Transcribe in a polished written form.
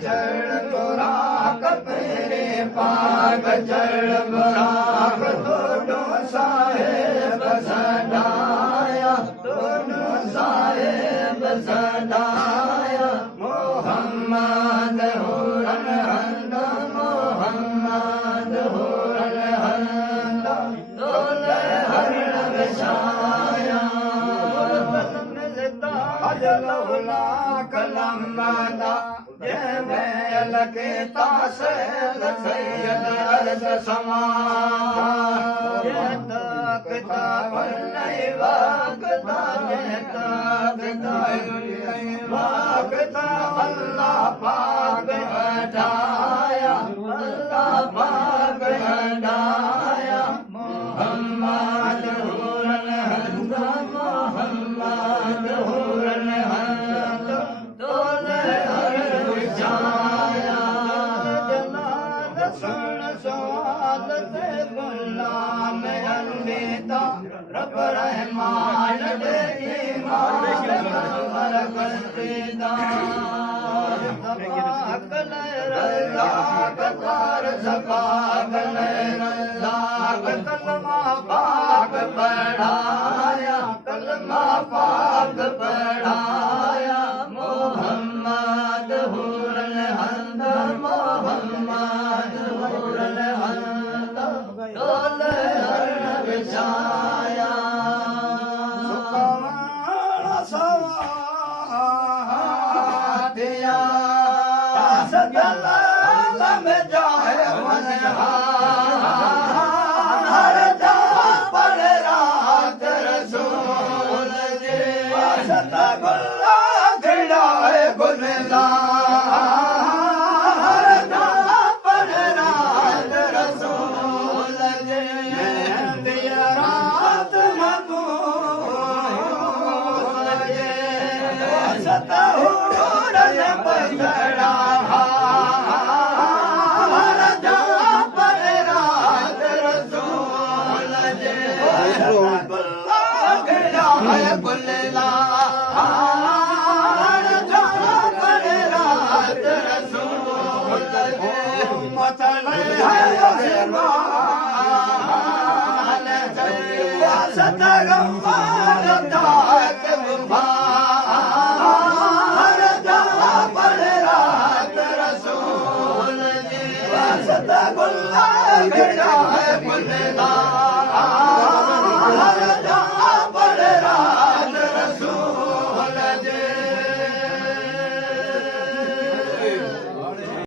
चढ़ बुराक मेरे पाक चढ़ बुराक दोनों साहेब सदाया दोनों साहेब सदाया मोहम्मद हुरन हंद मोहम्मद हुरन हंद दोले हरण विछाया अजलौला कलमदा जैमेल के तासेल सैयद अर्द समा किताब नहीं वाकता वाकता अल्लाह पाक हटाया अल्लाह पाक हटाया मोहम्मद हुरन हंद मोहम्मद हुरन हंद दोले हर विछाया जलाल सुन सवाल से गुलाम अंबिता रब रहमान दे ईमान अमर कल्पिदा सबाकल रल्लाह कार सबाकल रल्लाह कलमा पाक पढ़ाया कलमा पाक पढ़ाया मोहम्मद हुरन हंद मोहम्मद हुरन हंद दोले हरण विछाया सुखवाला सवादिया सदलाल में जाए मनहार जा पर रात रसूल जे सदा गुल्ला खिड़ाए गुलजार जा पर रात रसूल जे दिया रात मकबूल जे सदा हुरन बंद